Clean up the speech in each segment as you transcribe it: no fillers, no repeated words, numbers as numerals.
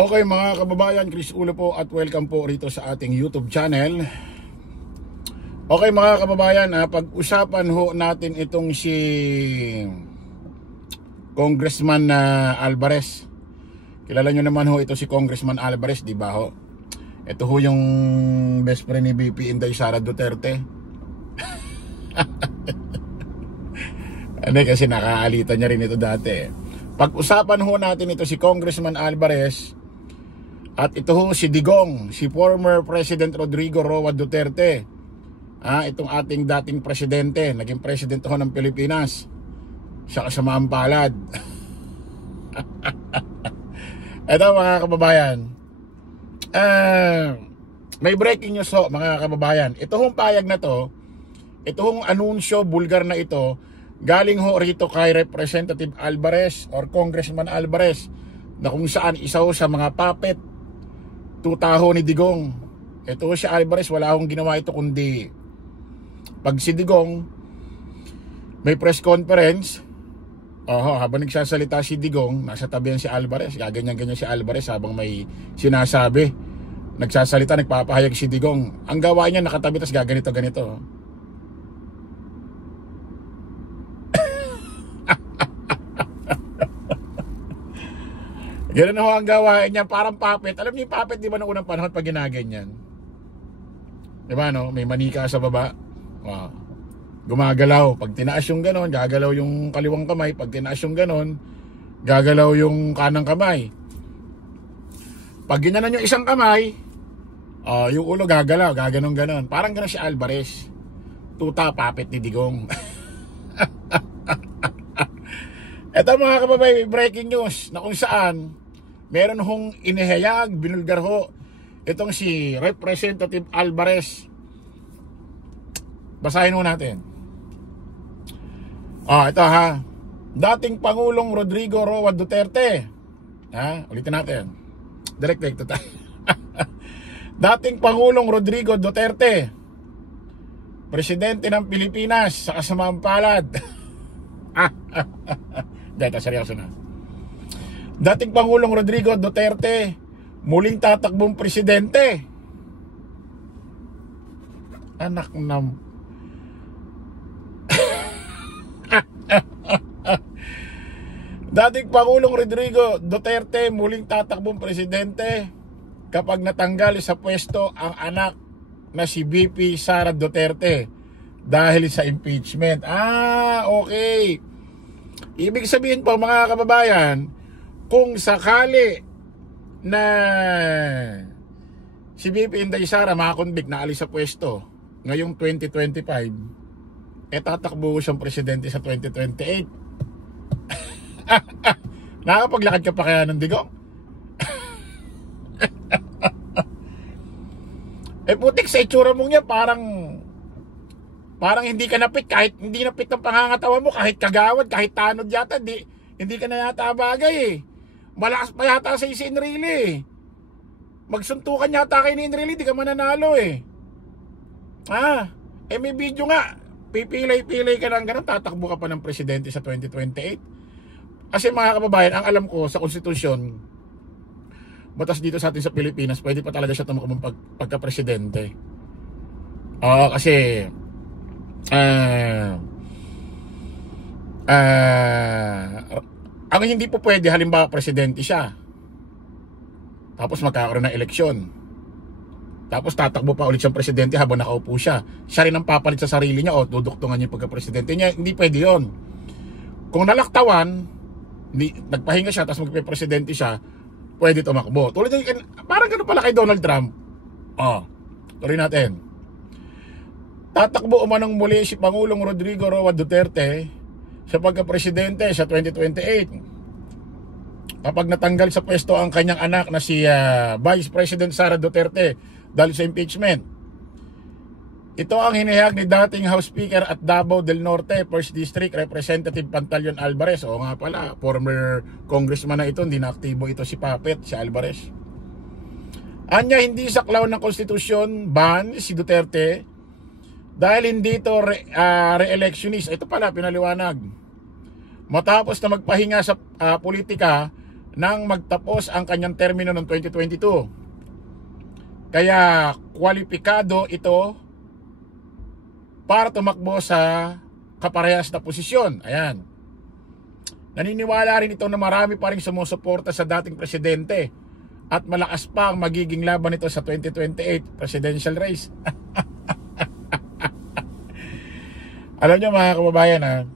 Okay mga kababayan, Chris Ulo po at welcome po rito sa ating YouTube channel. Okay mga kababayan, pag-usapan ho natin itong si Congressman Alvarez. Kilala nyo naman ho ito si Congressman Alvarez, di ba ho? Ito ho yung best friend ni VP Inday Sara Duterte. Kasi nakaalitan niya rin ito dati. Pag-usapan ho natin ito si Congressman Alvarez. At ito ho si Digong, si former President Rodrigo Roa Duterte. Itong ating dating presidente, naging president ho ng Pilipinas. Sa kasamaang palad. Ito mga kababayan. May breaking news ho mga kababayan. Ito hong payag na to, ito hong anunsyo, bulgar na ito, galing ho rito kay Representative Alvarez or Congressman Alvarez, na kung saan isa ho sa mga puppet tutaho ni Digong. Ito si Alvarez, wala akong ginawa ito kundi pag si Digong may press conference, habang nagsasalita si Digong, nasa tabihan si Alvarez, gaganyan-ganyan si Alvarez habang may sinasabi, nagsasalita, nagpapahayag si Digong. Ang gawa niya nakatabi, tas gaganito-ganito. Ganun ho ang gawain niya, parang puppet. Alam niyo yung puppet, di ba, noong unang panahon pag ginaganyan? Di ba, no? May manika sa baba. Gumagalaw. Pag tinaas yung ganon, gagalaw yung kaliwang kamay. Pag tinaas yung ganon, gagalaw yung kanang kamay. Pag ginanon yung isang kamay, yung ulo gagalaw, gaganon ganon. Parang ganon si Alvarez. Tuta, puppet ni Digong. Ito mga kababayan, breaking news na kung saan meron hong inihayag, binulgar ho itong si Representative Alvarez. Basahin ho natin. Ito ha. Dating Pangulong Rodrigo Roa Duterte. Ulitin natin. Direct ito tayo. Dating Pangulong Rodrigo Duterte, Presidente ng Pilipinas sa kasamaang palad. Dito, seryoso na. Dating Pangulong Rodrigo Duterte, muling tatakbong presidente. Anak nam. Dating Pangulong Rodrigo Duterte, muling tatakbong presidente kapag natanggal sa pwesto ang anak na si VP Sara Duterte dahil sa impeachment. Okay. Ibig sabihin po mga kababayan, kung sakali na si VP Inday Sara makakonvict na alis sa pwesto ngayong 2025, tatakbo siyang presidente sa 2028. Nakapaglakad ka pa kaya ng Digong? Putik sa itsura mong niya, parang hindi ka napit, kahit hindi napit ng pangangatawan mo, kahit kagawad, kahit tanod yata, hindi ka na yata bagay Malakas pa yata sa si Enrile Magsuntukan yata kay ni Enrile, di ka mananalo may video nga, pipilay-pilay ka ng ganun, tatakbo ka pa ng presidente sa 2028. Kasi mga kababayan, ang alam ko sa konstitusyon, batas dito sa atin sa Pilipinas, pwede pa talaga siya tumakbo pagka-presidente. Kasi ang hindi po pwede, halimbawa presidente siya, tapos magkakaroon ng eleksyon, tapos tatakbo pa ulit siyang presidente habang nakaupo siya rin ang papalit sa sarili niya o duduktungan niya yung pagka-presidente niya. Hindi pwede yon. Kung nalaktawan, nagpahinga siya tapos magpe-presidente siya, pwede tumakbo. Tulad yung, parang gano'n pala kay Donald Trump. Tuloy natin. Tatakbo umanong muli si Pangulong Rodrigo Roa Duterte sa pagka-presidente sa 2028 kapag natanggal sa pwesto ang kanyang anak na si Vice President Sara Duterte dahil sa impeachment. Ito ang hinihayag ni dating House Speaker at Davao del Norte 1st District Representative Pantaleon Alvarez. O nga pala, former congressman na ito, hindi na aktibo ito si Puppet, si Alvarez. Anya, hindi saklaw ng konstitusyon ban si Duterte dahil hindi ito re-electionist. Ito pala, pinaliwanag. Matapos na magpahinga sa politika, nang magtapos ang kanyang termino noong 2022. Kaya kwalipikado ito para tumakbo sa kaparehas na posisyon. Ayan. Naniniwala rin ito na marami pa rin sumusuporta sa dating presidente at malakas pa ang magiging laban nito sa 2028 presidential race. Alam nyo mga kababayan,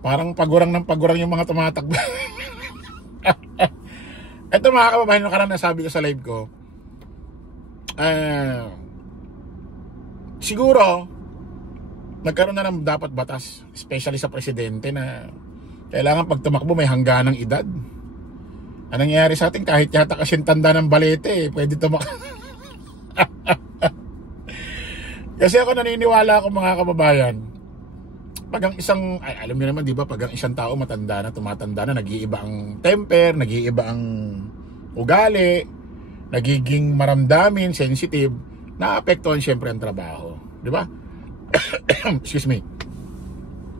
parang pagurang ng pagurang yung mga tumatakbo. Ito mga kababayan, nakaraan nasabi ko sa live ko, siguro nagkaroon na ng dapat batas, especially sa presidente, na kailangan pag tumakbo may hangganang edad. Anong nangyayari sa atin, kahit yata kasing tanda ng balete, pwede tumakbo. Kasi ako naniniwala ako mga kababayan, pag ang isang, alam niyo naman di ba, pag ang isang tao matanda na, tumatanda na, nag-iiba ang temper, nag-iiba ang ugali, nagiging maramdamin, sensitive, naapektuhan syempre ang trabaho, di ba? Excuse me.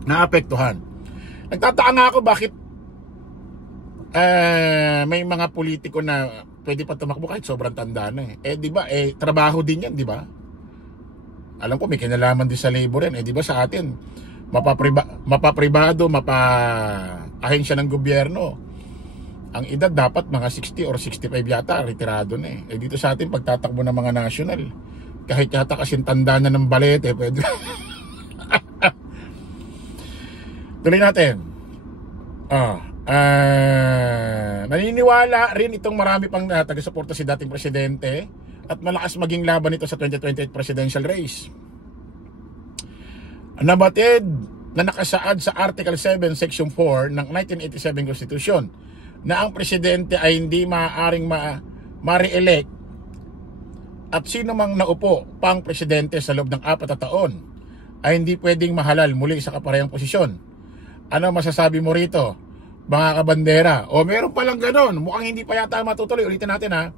Naapektuhan. Nagtataka nga ako bakit may mga politiko na pwede pa tumakbo kahit sobrang tanda na di ba, trabaho din yan, di ba? Alam ko may kinalaman din sa labor yan, di ba sa atin mapapribado, mapa-ahensya ng gobyerno, ang edad dapat mga 60 or 65 yata, retirado na dito sa atin pagtatakbo ng mga national, kahit yata kasing tanda na ng balete, pwede. Tuloy natin. Naniniwala rin itong marami pang taga-suporta si dating presidente at malakas maging laban ito sa 2028 presidential race. Nabatid na nakasaad sa Article 7, Section 4 ng 1987 Constitution na ang presidente ay hindi maaaring ma-re-elect at sino mang naupo pang presidente sa loob ng 4 na taon ay hindi pwedeng mahalal muli sa kaparehang posisyon. Ano masasabi mo rito, mga kabandera? O meron palang ganon, mukhang hindi pa yata matutuloy. Ulitin natin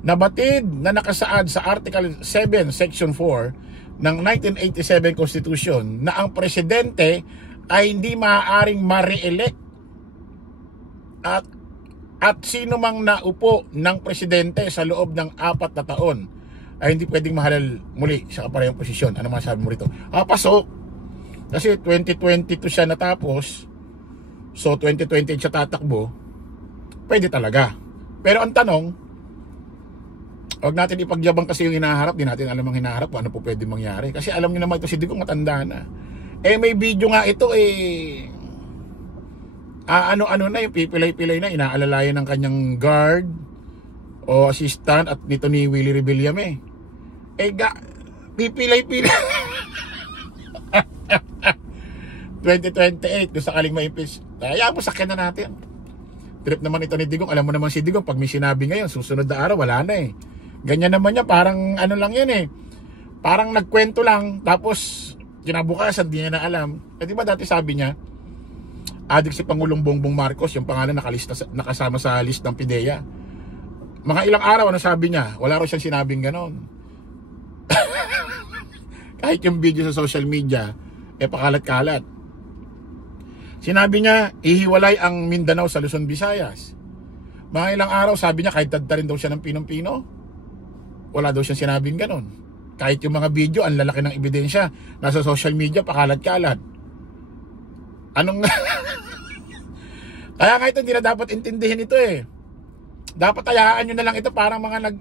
Nabatid na nakasaad sa Article 7, Section 4 ng 1987 Constitution na ang presidente ay hindi maaaring ma-re-elect at sino mang naupo ng presidente sa loob ng 4 na taon ay hindi pwedeng mahalal muli sa kaparehang posisyon. Ano masasabi mo rito? Pasok. Kasi 2022 siya natapos, so 2028 siya tatakbo, pwede talaga. Pero ang tanong, huwag natin ipagyabang kasi yung hinaharap, di natin alam ang hinaharap kung ano po pwede mangyari. Kasi alam niyo naman ito, si Digong matanda na. May video nga ito ano na, yung pipilay-pilay na, inaalalayan ng kanyang guard o assistant at nito ni Willie Rebillame. Pipilay-pilay. 2028, kung sakaling ma-impeach, kaya mo sakyan na natin. Trip naman ito ni Digong. Alam mo naman si Digong, pag may sinabi ngayon, susunod na araw, wala na Ganyan naman niya, parang ano lang yan parang nagkwento lang, tapos kinabukasan, di niya na alam. Di ba dati sabi niya, adik si Pangulong Bongbong Marcos, yung pangalan nakasama sa list ng PIDEA. Mga ilang araw, ano sabi niya? Wala raw siyang sinabing ganon. Kahit yung video sa social media, pakalat-kalat. Sinabi niya, ihiwalay ang Mindanao sa Luzon, Visayas. Mga ilang araw, sabi niya, kahit tadta rin daw siya ng Pinong-Pino, wala daw siyang sinabing ganon. Kahit yung mga video, ang lalaki ng ebidensya, nasa social media, pakalat-kalat. Anong kaya nga ito, hindi na dapat intindihin ito Dapat hayaan nyo na lang ito, parang mga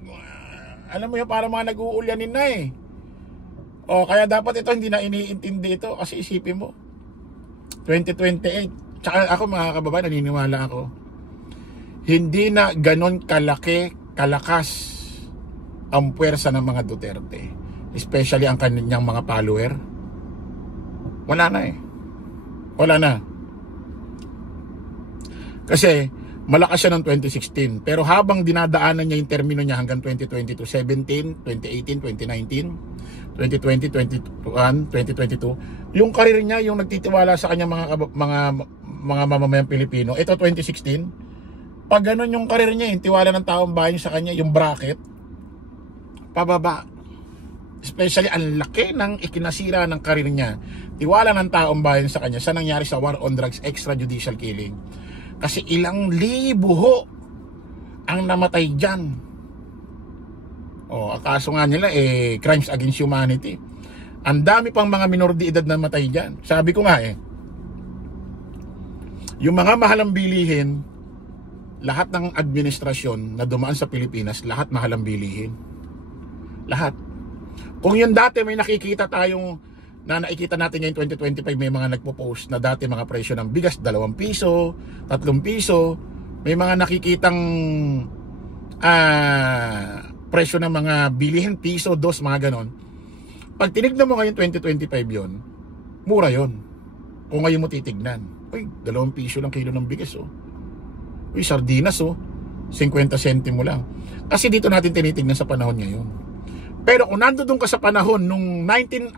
alam mo yun, parang mga nag-uulyanin na kaya dapat ito hindi na iniintindi ito. Kasi isipin mo, 2028. Tsaka ako mga kababayan, naniniwala ako, hindi na ganon kalakas ang puwersa ng mga Duterte, especially ang kanyang mga follower. Wala na wala na. Kasi malakas siya ng 2016, pero habang dinadaanan niya yung termino niya hanggang 2022, 17, 2018, 2019, 2020, 2021, 2022, yung karir niya, yung nagtitiwala sa kanya mga mamamayang Pilipino, ito 2016, pag ganun yung karir niya, yung tiwala ng taong bayan sa kanya, yung bracket, pababa. Especially ang laki ng ikinasira ng karir niya, tiwala ng taong bayan sa kanya sa nangyari sa war on drugs, extrajudicial killing. Kasi ilang libo ho ang namatay dyan. Ang kaso nga nila crimes against humanity. Ang dami pang mga minor de edad na namatay dyan. Sabi ko nga yung mga mahalang bilihin, lahat ng administrasyon na dumaan sa Pilipinas, lahat mahalang bilihin. Lahat. Kung yun dati may nakikita tayong nakikita natin ngayon 2025, may mga nagpo-post na dati mga presyo ng bigas 2 piso, 3 piso, may mga nakikitang presyo ng mga bilihin piso, 2, mga ganon. Pag tinignan mo ngayon 2025 yon, mura yon. Kung ngayon mo titignan, 2 piso lang kilo ng bigas sardinas 50 sentimo lang. Kasi dito natin tinitignan sa panahon ngayon. Pero kung nandoon ka sa panahon nung 19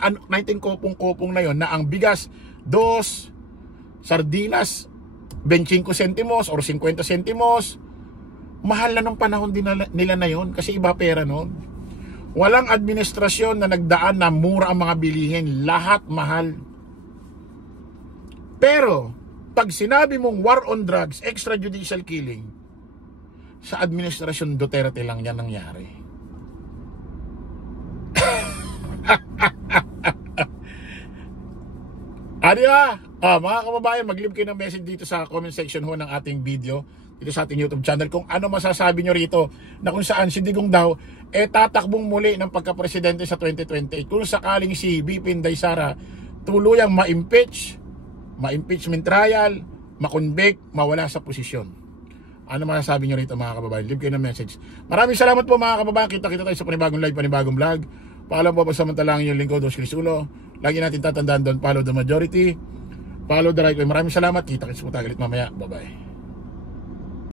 kopong-kopong na yon, na ang bigas 2, sardinas 25 sentimos or 50 sentimos, mahal na nung panahon din nila na yon, kasi iba pera noon. Walang administrasyon na nagdaan na mura ang mga bilihin, lahat mahal. Pero pag sinabi mong war on drugs, extrajudicial killing, sa administrasyon Duterte lang yan nangyari. Mga kababayan, mag-leave kayo ng message dito sa comment section ng ating video, dito sa ating YouTube channel, kung ano masasabi nyo rito na kung saan si Digong daw tatakbong muli ng pagka-presidente sa 2028 kung sakaling si BP Inday Sara tuluyang ma-impeachment trial, ma-convict, mawala sa posisyon. Ano masasabi nyo rito mga kababayan? Leave kayo ng message. Maraming salamat po mga kababayan. Kita-kita tayo sa panibagong live, panibagong vlog. Paalam po pasamantalang yung lingkod, Dos Crisulo. Lagi natin tatandaan doon, follow the majority, follow the right way. Maraming salamat. Kita-kita po tayo ulit mamaya. Bye-bye.